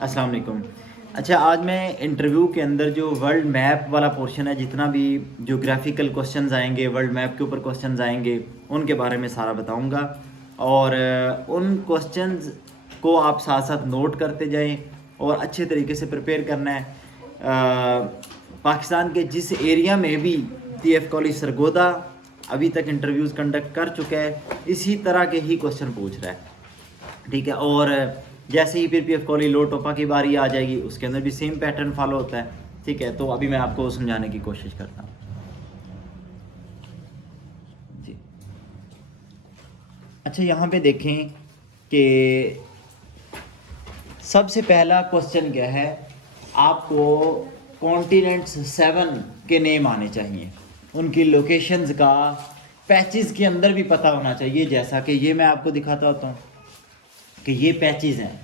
अस्सलाम वालेकुम। अच्छा, आज मैं इंटरव्यू के अंदर जो वर्ल्ड मैप वाला पोर्शन है, जितना भी ज्योग्राफिकल क्वेश्चंस आएंगे, वर्ल्ड मैप के ऊपर क्वेश्चंस आएंगे, उनके बारे में सारा बताऊंगा। और उन क्वेश्चंस को आप साथ साथ नोट करते जाएं और अच्छे तरीके से प्रिपेयर करना है। पाकिस्तान के जिस एरिया में भी TF कॉलेज सरगोदा अभी तक इंटरव्यूज़ कंडक्ट कर चुका है, इसी तरह के ही क्वेश्चन पूछ रहा है, ठीक है। और जैसे ही फिर PF कॉलेज लो टोपा की बारी आ जाएगी, उसके अंदर भी सेम पैटर्न फॉलो होता है, ठीक है। तो अभी मैं आपको समझाने की कोशिश करता हूँ जी। अच्छा, यहाँ पे देखें कि सबसे पहला क्वेश्चन क्या है, आपको कॉन्टिनेंट्स 7 के नेम आने चाहिए, उनकी लोकेशंस का पैचेस के अंदर भी पता होना चाहिए। जैसा कि ये मैं आपको दिखाता होता हूँ कि ये पैचेस हैं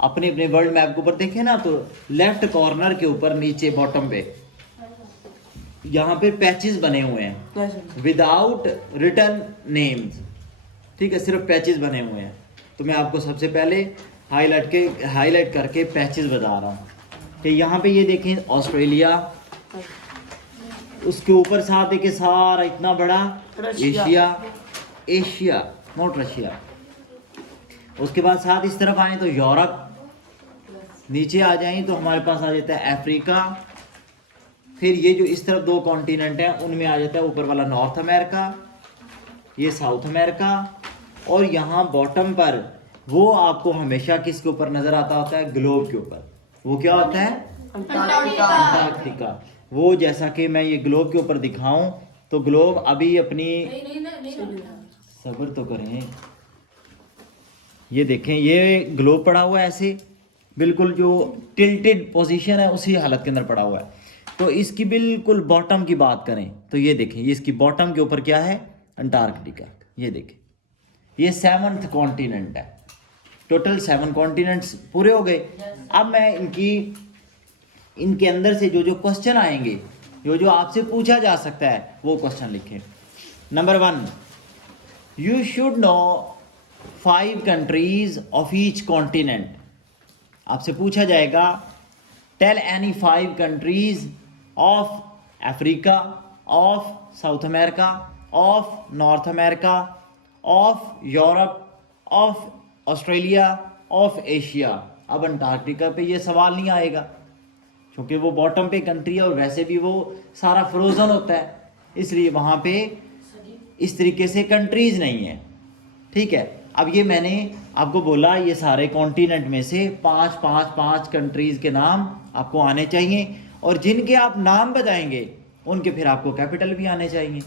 अपने अपने वर्ल्ड मैप के ऊपर देखें ना, तो लेफ्ट कॉर्नर के ऊपर नीचे बॉटम पे यहाँ पे पैचेस बने हुए हैं विदाउट रिटर्न नेम्स, ठीक है, सिर्फ पैचेस बने हुए हैं। तो मैं आपको सबसे पहले हाईलाइट करके पैचेस बता रहा हूँ कि यहाँ पे ये देखें ऑस्ट्रेलिया, उसके ऊपर साथ एक सारा इतना बड़ा एशिया नॉट रशिया। उसके बाद साथ इस तरफ आए तो यूरोप, नीचे आ जाएं तो हमारे पास आ जाता है अफ्रीका। फिर ये जो इस तरफ दो कॉन्टिनेंट हैं उनमें आ जाता है ऊपर वाला नॉर्थ अमेरिका, ये साउथ अमेरिका। और यहाँ बॉटम पर वो आपको हमेशा किसके ऊपर नजर आता होता है, ग्लोब के ऊपर। वो क्या होता है, अंटार्कटिका। वो जैसा कि मैं ये ग्लोब के ऊपर दिखाऊं तो ग्लोब अभी अपनी सब्र तो करें, ये देखें ये ग्लोब पड़ा हुआ है ऐसे, बिल्कुल जो टिल्टेड पोजीशन है उसी हालत के अंदर पड़ा हुआ है। तो इसकी बिल्कुल बॉटम की बात करें तो ये देखें, ये इसकी बॉटम के ऊपर क्या है, अंटार्कटिका। ये देखें, ये 7th कॉन्टिनेंट है। टोटल 7 कॉन्टिनेंट्स पूरे हो गए। अब मैं इनके अंदर से जो जो क्वेश्चन आएंगे, जो जो आपसे पूछा जा सकता है, वो क्वेश्चन लिखें। Number 1, you should know 5 countries of each continent. आपसे पूछा जाएगा tell any 5 countries of Africa, of South America, of North America, of Europe, of Australia, of Asia. अब अंटार्कटिका पे ये सवाल नहीं आएगा क्योंकि वो बॉटम पे कंट्री है और वैसे भी वो सारा फ्रोजन होता है, इसलिए वहाँ पे इस तरीके से कंट्रीज नहीं है, ठीक है। अब ये मैंने आपको बोला, ये सारे कॉन्टिनेंट में से 5 कंट्रीज के नाम आपको आने चाहिए, और जिनके आप नाम बताएंगे उनके फिर आपको कैपिटल भी आने चाहिए,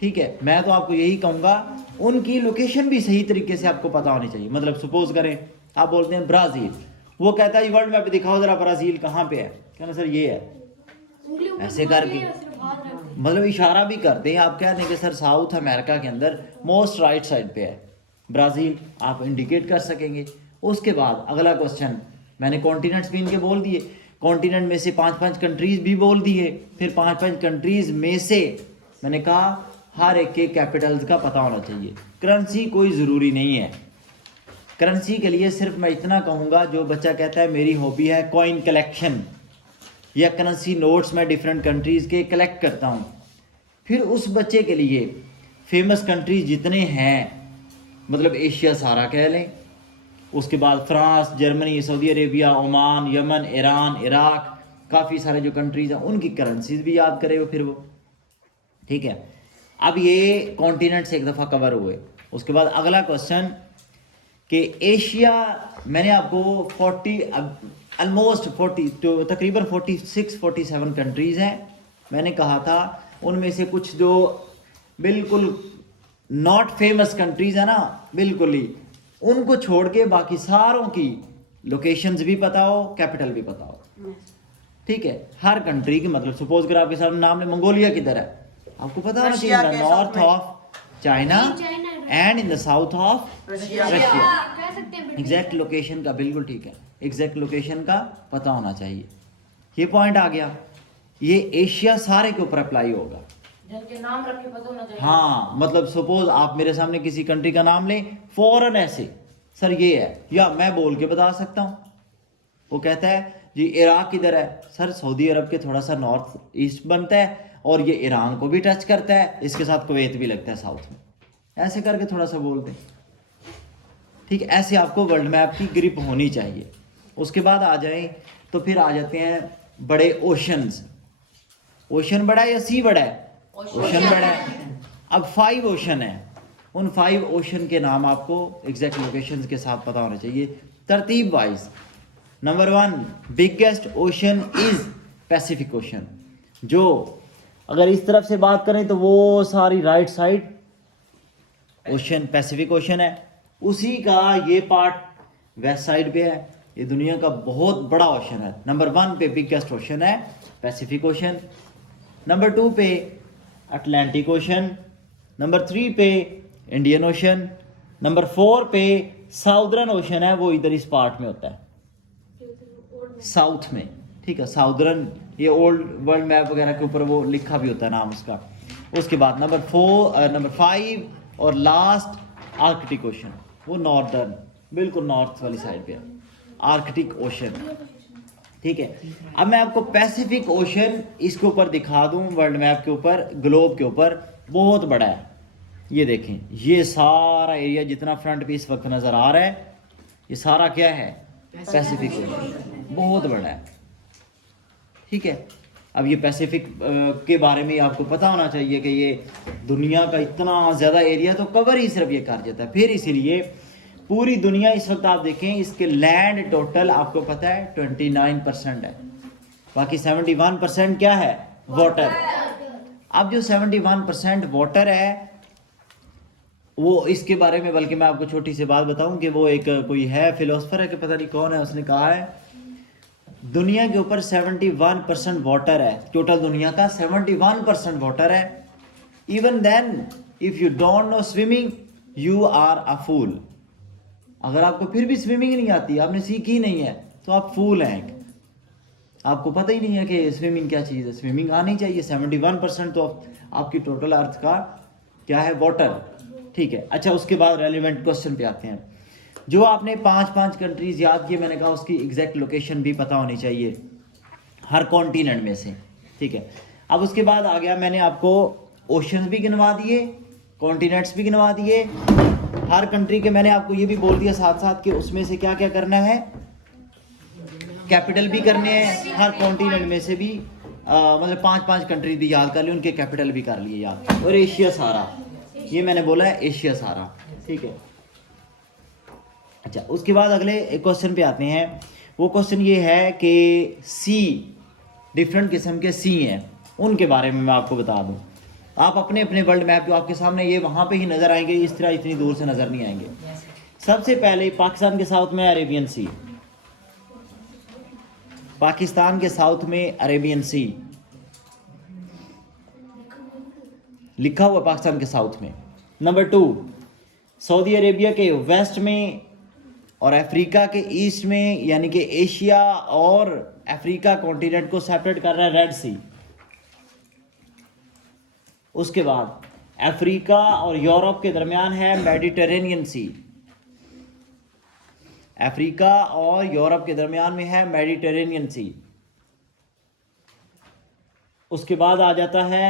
ठीक है। मैं तो आपको यही कहूँगा, उनकी लोकेशन भी सही तरीके से आपको पता होनी चाहिए। मतलब सपोज करें आप बोलते हैं ब्राज़ील, वो कहता है वर्ल्ड मैप दिखाओ ज़रा ब्राज़ील कहाँ पे है, कहना सर ये है, ऐसे करके मतलब इशारा भी करते हैं। आप कह दें कि सर साउथ अमेरिका के अंदर मोस्ट राइट साइड पे है ब्राज़ील, आप इंडिकेट कर सकेंगे। उसके बाद अगला क्वेश्चन, मैंने कॉन्टिनेंट्स भी इनके बोल दिए, कॉन्टिनेंट में से 5 कंट्रीज भी बोल दिए। फिर 5 कंट्रीज में से मैंने कहा हर एक के कैपिटल्स का पता होना चाहिए। करेंसी कोई ज़रूरी नहीं है, करेंसी के लिए सिर्फ मैं इतना कहूँगा, जो बच्चा कहता है मेरी हॉबी है कॉइन कलेक्शन या करेंसी नोट्स मैं डिफरेंट कंट्रीज़ के कलेक्ट करता हूँ, फिर उस बच्चे के लिए फेमस कंट्रीज जितने हैं, मतलब एशिया सारा कह लें, उसके बाद France, Germany, Saudi Arabia, Oman, Yemen, Iran, Iraq, काफ़ी सारे जो कंट्रीज हैं उनकी करेंसीज भी याद करे फिर वो, ठीक है। अब ये कॉन्टिनेंट्स एक दफ़ा कवर हुए। उसके बाद अगला क्वेश्चन कि एशिया, मैंने आपको 40 तो तकरीबन 46-47 कंट्रीज़ हैं। मैंने कहा था उनमें से कुछ जो बिल्कुल नॉट फेमस कंट्रीज़ है ना, बिल्कुल ही उनको छोड़ के बाकी सारों की लोकेशंस भी पता हो, कैपिटल भी पता हो, ठीक है। हर कंट्री की, मतलब सपोज कर आपके सामने नाम है मंगोलिया किधर है, आपको पता होना चाहिए, इन the north of China and in the south of Russia. Exact location का, बिल्कुल ठीक है, एग्जैक्ट लोकेशन का पता होना चाहिए। ये पॉइंट आ गया। ये एशिया सारे के ऊपर अप्लाई होगा, जिनके नाम रखे पता होना चाहिए। हाँ, मतलब सपोज आप मेरे सामने किसी कंट्री का नाम लें फौरन ऐसे, सर ये है, या मैं बोल के बता सकता हूँ, वो कहता है जी इराक किधर है, सर सऊदी अरब के थोड़ा सा नॉर्थ ईस्ट बनता है और ये ईरान को भी टच करता है, इसके साथ कुवैत भी लगता है साउथ में, ऐसे करके थोड़ा सा बोल दें। ठीक, ऐसे आपको वर्ल्ड मैप की ग्रिप होनी चाहिए। उसके बाद आ जाएं तो फिर आ जाते हैं बड़े ओशंस। ओशन बड़ा है या सी बड़ा है? ओशन बड़ा है। अब 5 ओशन है, उन 5 ओशन के नाम आपको एग्जैक्ट लोकेशंस के साथ पता होना चाहिए तरतीब wise. Number 1 biggest ocean is Pacific ocean. जो अगर इस तरफ से बात करें तो वो सारी right side ocean Pacific ocean है, उसी का ये पार्ट वेस्ट साइड पे है। ये दुनिया का बहुत बड़ा ओशन है। नंबर 1 पे बिगेस्ट ओशन है पैसिफिक ओशन, नंबर 2 पे अटलांटिक ओशन, नंबर 3 पे इंडियन ओशन, नंबर 4 पे साउदर्न ओशन है, वो इधर इस पार्ट में होता है साउथ में। ठीक है, साउदर्न ये ओल्ड वर्ल्ड मैप वगैरह के ऊपर वो लिखा भी होता है नाम उसका। उसके बाद नंबर 5 और लास्ट आर्कटिक ओशन, वो नॉर्दर्न बिल्कुल नॉर्थ वाली साइड पे आर्कटिक ओशन। ठीक है, अब मैं आपको पैसिफिक ओशन इसके ऊपर दिखा दूं वर्ल्ड मैप के ऊपर, ग्लोब के ऊपर, बहुत बड़ा है। ये देखें, ये सारा एरिया जितना फ्रंट पे इस वक्त नज़र आ रहा है, ये सारा क्या है? पैसिफिक ओशन, बहुत बड़ा है। ठीक है, अब ये पैसिफिक के बारे में आपको पता होना चाहिए कि ये दुनिया का इतना ज़्यादा एरिया तो कवर ही सिर्फ ये कर जाता है। फिर इसीलिए पूरी दुनिया इस वक्त आप देखें, इसके लैंड टोटल आपको पता है 29% है, बाकी 71% क्या है? वाटर। अब जो 71% वाटर है वो इसके बारे में, बल्कि मैं आपको छोटी सी बात बताऊं कि वो एक कोई है फिलोसफर है कि पता नहीं कौन है, उसने कहा है दुनिया के ऊपर 71% वाटर है, टोटल दुनिया का 71% वाटर है। Even then if you don't know swimming you are a fool. अगर आपको फिर भी स्विमिंग नहीं आती, आपने सीखी नहीं है, तो आप फूल हैं, आपको पता ही नहीं है कि स्विमिंग क्या चीज़ है। स्विमिंग आनी चाहिए। 71% तो आपकी टोटल अर्थ का क्या है? वाटर। ठीक है, अच्छा उसके बाद रेलिवेंट क्वेश्चन पे आते हैं। जो आपने 5 कंट्रीज याद किए, मैंने कहा उसकी एग्जैक्ट लोकेशन भी पता होनी चाहिए हर कॉन्टिनेंट में से। ठीक है, अब उसके बाद आ गया, मैंने आपको ओशंस भी गिनवा दिए, कॉन्टिनेंट्स भी गिनवा दिए, हर कंट्री के मैंने आपको ये भी बोल दिया साथ साथ कि उसमें से क्या क्या करना है, कैपिटल भी करने हैं हर कॉन्टिनेंट में से भी। मतलब 5 कंट्री भी याद कर लिए, उनके कैपिटल भी कर लिए याद। और एशिया सारा, ये मैंने बोला है एशिया सारा। ठीक है, अच्छा उसके बाद अगले क्वेश्चन पे आते हैं। वो क्वेश्चन ये है कि सी, डिफरेंट किस्म के सी हैं, उनके बारे में मैं आपको बता दूं। आप अपने अपने वर्ल्ड मैप जो आपके सामने, ये वहाँ पे ही नज़र आएंगे, इस तरह इतनी दूर से नज़र नहीं आएंगे। सबसे पहले पाकिस्तान के साउथ में अरेबियन सी, पाकिस्तान के साउथ में अरेबियन सी लिखा हुआ पाकिस्तान के साउथ में। नंबर 2 सऊदी अरेबिया के वेस्ट में और अफ्रीका के ईस्ट में, यानी कि एशिया और अफ्रीका कॉन्टिनेंट को सेपरेट कर रहा है रेड सी। उसके बाद अफ्रीका और यूरोप के दरमियान है मेडिटेरेनियन सी। अफ्रीका और यूरोप के दरमियान में है मेडिटेरेनियन सी। उसके बाद आ जाता है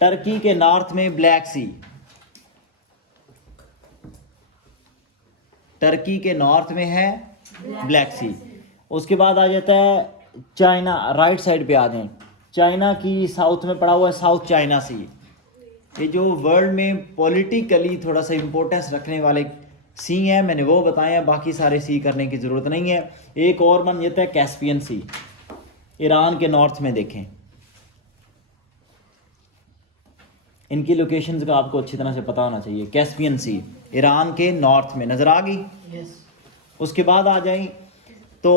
टर्की के नॉर्थ में ब्लैक सी, टर्की के नॉर्थ में है ब्लैक सी। उसके बाद आ जाता है चाइना, राइट साइड पे आ जाएं, चाइना की साउथ में पड़ा हुआ है साउथ चाइना सी। ये जो वर्ल्ड में पॉलिटिकली थोड़ा सा इम्पोर्टेंस रखने वाले सी हैं, मैंने वो बताए हैं, बाकी सारे सी करने की ज़रूरत नहीं है। एक और बन जाता है कैस्पियन सी, ईरान के नॉर्थ में देखें, इनकी लोकेशंस का आपको अच्छी तरह से पता होना चाहिए। कैस्पियन सी ईरान के नॉर्थ में नज़र आ गई। उसके बाद आ जाए तो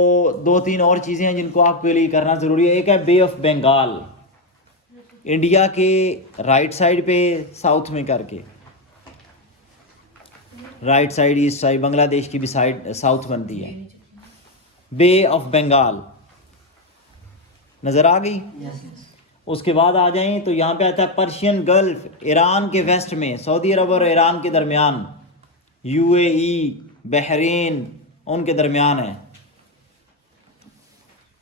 2-3 और चीज़ें हैं जिनको आपके लिए करना ज़रूरी है। एक है बे ऑफ बंगाल, इंडिया के राइट साइड पे साउथ में करके, right side east side, Bangladesh की भी साइड साउथ बनती है। बे ऑफ बंगाल नज़र आ गई। उसके बाद आ जाएं तो यहाँ पे आता है पर्शियन गल्फ, ईरान के वेस्ट में, सऊदी अरब और ईरान के दरमियान, यूएई, बहरीन, उनके दरमियान है।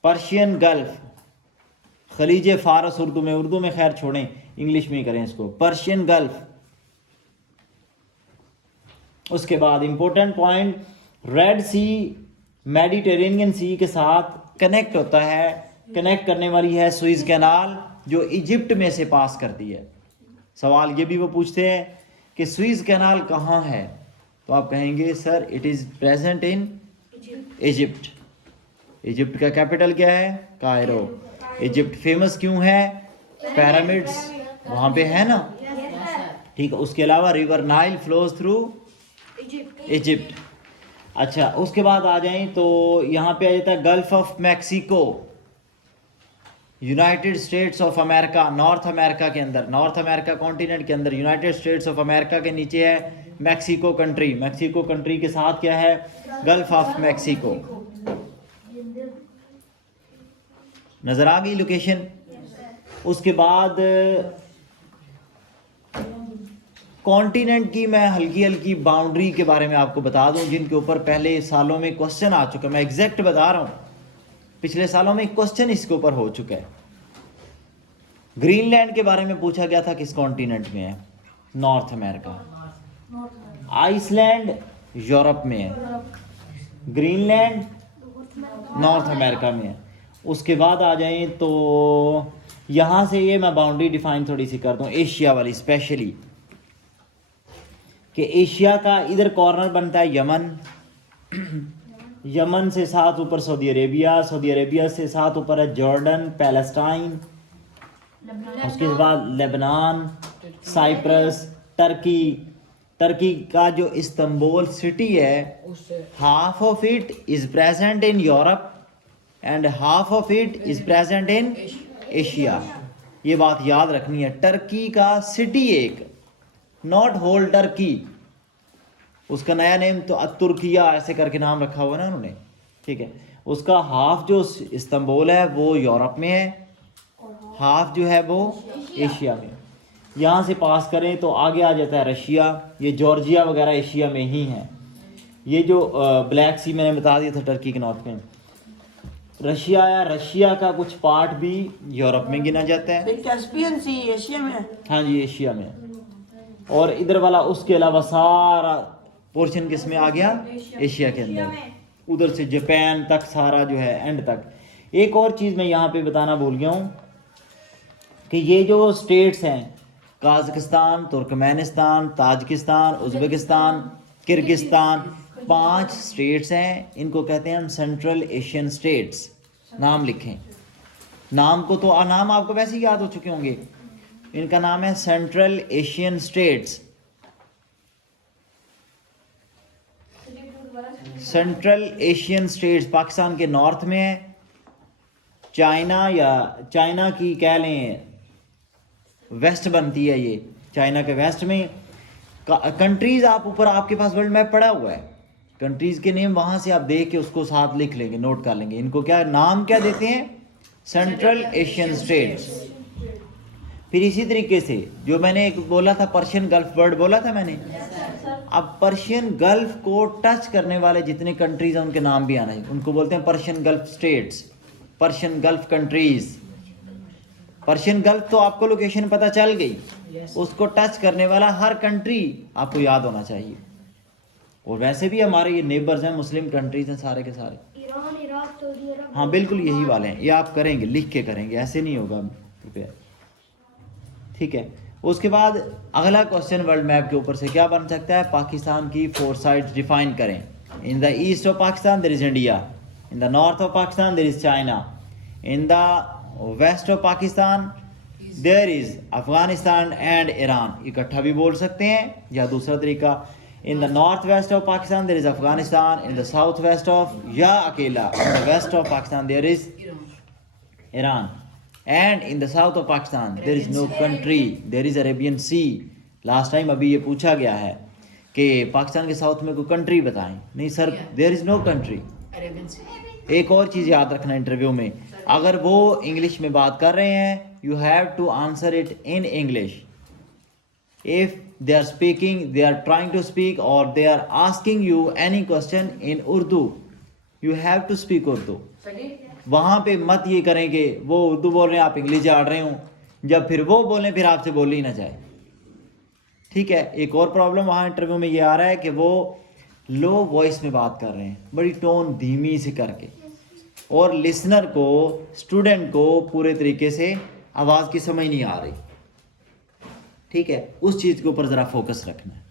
पर्शियन गल्फ, खलीज फारस उर्दू में खैर छोड़ें, इंग्लिश में ही करें इसको, पर्शियन गल्फ। उसके बाद इंपॉर्टेंट पॉइंट, रेड सी मेडिटेरेनियन सी के साथ कनेक्ट होता है, कनेक्ट करने वाली है सुइज कैनाल जो इजिप्ट में से पास करती है। सवाल ये भी वो पूछते हैं कि सुइज कैनाल कहाँ है, तो आप कहेंगे sir it is present in Egypt. Egypt का कैपिटल क्या है? कायरो। इजिप्ट फेमस क्यों है? पिरामिड्स वहाँ पे है ना, ठीक है। उसके अलावा river Nile flows through Egypt. अच्छा, उसके बाद आ जाएं तो यहाँ पे आ जाता है gulf of Mexico, United states of America, north America के अंदर, नॉर्थ अमेरिका कॉन्टिनेंट के अंदर यूनाइटेड स्टेट्स ऑफ अमेरिका के नीचे है मैक्सिको कंट्री। मैक्सिको कंट्री के साथ क्या है? Gulf of Mexico. नजर आ गई लोकेशन? उसके बाद कॉन्टिनेंट की मैं हल्की हल्की बाउंड्री के बारे में आपको बता दूं, जिनके ऊपर पहले सालों में क्वेश्चन आ चुका है। मैं एग्जैक्ट बता रहा हूं, पिछले सालों में क्वेश्चन इसके ऊपर हो चुका है। ग्रीनलैंड के बारे में पूछा गया था, किस कॉन्टिनेंट में है? North America. आइसलैंड यूरोप में है, ग्रीनलैंड नॉर्थ अमेरिका में है। उसके बाद आ जाएं तो यहाँ से ये मैं बाउंड्री डिफाइन थोड़ी सी कर दूँ, एशिया वाली स्पेशली, कि एशिया का इधर कॉर्नर बनता है यमन, यमन से साथ ऊपर सऊदी अरेबिया, सऊदी अरेबिया से साथ ऊपर है जॉर्डन, पैलेस्टाइन, उसके बाद लेबनान, साइप्रस, टर्की। टर्की का जो इस्तांबुल सिटी है, half of it is present in Europe and half of it is present in Asia. ये बात याद रखनी है। टर्की का सिटी एक, नॉट होल टर्की, उसका नया नेम तो तुर्किया ऐसे करके नाम रखा हुआ है ना उन्होंने, ठीक है। उसका हाफ जो इस्तांबुल है वो यूरोप में है, हाफ जो है वो एशिया में। यहाँ से पास करें तो आगे आ जाता है रशिया, ये जॉर्जिया वगैरह एशिया में ही है। ये जो ब्लैक सी मैंने बता दिया था टर्की के नॉर्थ में, रशिया या रशिया का कुछ पार्ट भी यूरोप में गिना जाता है। कैस्पियन सी एशिया में है? हाँ जी, एशिया में। और इधर वाला उसके अलावा सारा पोर्शन किस में आ गया? एशिया के अंदर, उधर से जापान तक सारा जो है एंड तक। एक और चीज़ मैं यहाँ पे बताना भूल गया हूँ कि ये जो स्टेट्स हैं, Kazakhstan, Turkmenistan, Tajikistan, Uzbekistan, Kyrgyzstan, 5 states हैं। इनको कहते हैं हम सेंट्रल एशियन स्टेट्स। नाम लिखें, नाम को तो नाम आपको वैसे ही याद हो चुके होंगे। इनका नाम है central Asian states. Central Asian states Pakistan के नॉर्थ में है, चाइना या चाइना की कह लें वेस्ट बनती है, ये चाइना के वेस्ट में। कंट्रीज़ आप ऊपर आपके पास वर्ल्ड मैप पड़ा हुआ है, कंट्रीज़ के नेम वहाँ से आप देख के उसको साथ लिख लेंगे, नोट कर लेंगे। इनको क्या नाम क्या देते हैं? Central Asian states. फिर इसी तरीके से जो मैंने एक बोला था पर्शियन गल्फ वर्ड बोला था मैंने, अब पर्शियन गल्फ को टच करने वाले जितने कंट्रीज हैं उनके नाम भी आना है, उनको बोलते हैं Persian gulf states, Persian gulf countries. Persian gulf तो आपको लोकेशन पता चल गई, उसको टच करने वाला हर कंट्री आपको याद होना चाहिए। और वैसे भी हमारे ये नेबर्स हैं, मुस्लिम कंट्रीज हैं सारे के सारे, ईरान, इराक, सऊदी अरब, हाँ बिल्कुल यही वाले हैं। ये आप करेंगे, लिख के करेंगे, ऐसे नहीं होगा कृपया, ठीक है। उसके बाद अगला क्वेश्चन वर्ल्ड मैप के ऊपर से क्या बन सकता है? पाकिस्तान की 4 साइड्स डिफाइन करें। In the east of Pakistan there is India, in the north of Pakistan there is China, in the west of Pakistan there is Afghanistan and Iran. इकट्ठा भी बोल सकते हैं या दूसरा तरीका, in the north west of Pakistan there is Afghanistan, in the south west of, या अकेला in the west of Pakistan there is Iran, and in the south of Pakistan there is no country, there is Arabian Sea। Last time अभी ये पूछा गया है कि पाकिस्तान के south में कोई कंट्री बताएं, नहीं sir there is no country। एक और चीज़ याद रखना इंटरव्यू में, अगर वो इंग्लिश में बात कर रहे हैं you have to answer it in English। if they are speaking, they are trying to speak or they are asking you any question in Urdu, you have to speak Urdu। वहाँ पे मत ये करें कि वो उर्दू बोल रहे हैं आप इंग्लिश झाड़ रहे हो, जब फिर वो बोलें फिर आपसे बोल ही ना जाए। ठीक है। एक और प्रॉब्लम वहाँ इंटरव्यू में ये आ रहा है कि वो लो वॉइस में बात कर रहे हैं, बड़ी टोन धीमी से करके, और लिसनर को, स्टूडेंट को पूरे तरीके से आवाज़ की समझ नहीं आ रही। ठीक है, उस चीज़ के ऊपर ज़रा फोकस रखना है।